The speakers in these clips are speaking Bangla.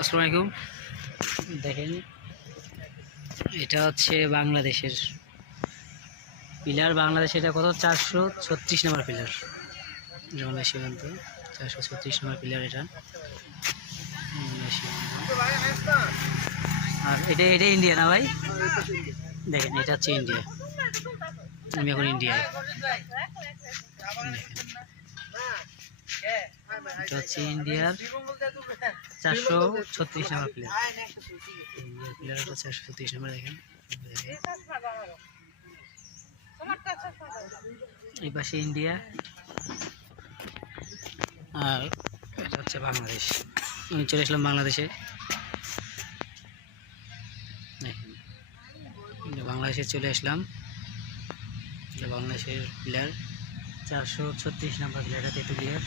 আসসালামু আলাইকুম। দেখেন এটা হচ্ছে বাংলাদেশের পিলার। বাংলাদেশ এটা কত 436 নম্বর পিলার। বাংলাদেশ সীমান্ত 436 নম্বর পিলার এটা। আর এটা এটা ইন্ডিয়া না ভাই? দেখেন এটা হচ্ছে ইন্ডিয়া। আমি এখন ইন্ডিয়ায়। এটা হচ্ছে ইন্ডিয়ার 436 নম্বর প্লেয়ার। ইন্ডিয়ার প্লেয়ার হচ্ছে 436 নম্বর। দেখেন এই পাশে ইন্ডিয়া আর এটা হচ্ছে বাংলাদেশ। আমি চলে আসলাম বাংলাদেশে। বাংলাদেশে চলে আসলাম। বাংলাদেশের প্লেয়ার 436 নম্বর প্লেয়ারটা তেঁতুলিয়ার।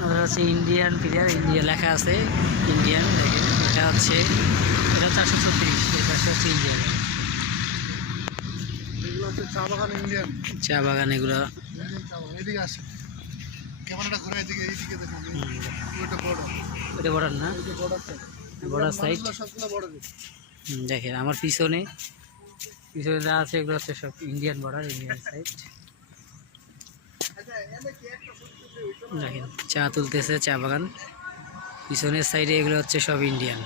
আর হচ্ছে ইন্ডিয়ান প্লেয়ার, ইন্ডিয়া লেখা আছে ইন্ডিয়ান। দেখেন এটা হচ্ছে এটা 436, এই পাশে হচ্ছে ইন্ডিয়ান। চা বাগান এগুলো। এটা বর্ডার না, বর্ডার সাইড। দেখেন আমার পিছনে যা আছে এগুলো হচ্ছে সব ইন্ডিয়ান বর্ডার, ইন্ডিয়ান সাইড। দেখেন চা তুলতেছে, চা বাগান। পিছনের সাইডে এগুলো হচ্ছে সব ইন্ডিয়ান।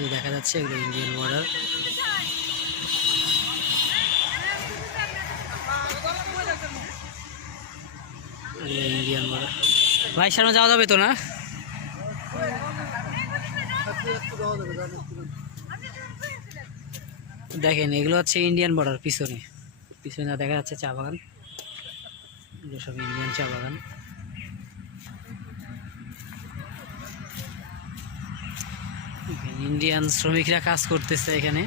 এই দেখা যাচ্ছে এগুলো ইন্ডিয়ান বর্ডার। Indian border. ভাই সামনে যাওয়া যাবে তো না? দেখেন এগুলো হচ্ছে ইন্ডিয়ান বর্ডার। পিছনে পিছনে দেখা যাচ্ছে চা বাগান, এগুলো সব ইন্ডিয়ান চা বাগান। ইন্ডিয়ান শ্রমিকরা কাজ করতেছে এখানে।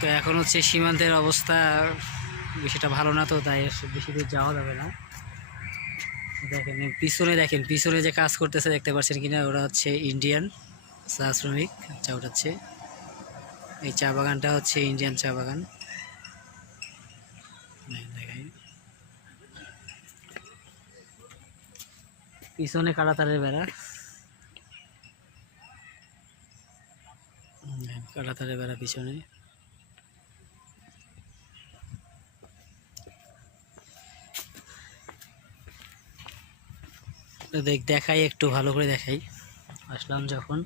তো এখন হচ্ছে সীমান্তের অবস্থা বেশিটা ভালো না, তো তাই বেশি দূর যাওয়া যাবে না। দেখেন পিছনে, দেখেন পিছনে যে কাজ করতেছে দেখতে পাচ্ছেন কিনা, ওরা হচ্ছে ইন্ডিয়ান চা শ্রমিক। চা উঠাচ্ছে। এই চা বাগানটা হচ্ছে ইন্ডিয়ান চা বাগান। দেখেন পিছনে কাঁটাতারের বেড়া, কাঁটাতারের বেড়া পিছনে। দেখাই একটু ভালো করে দেখাই। আসলাম যখন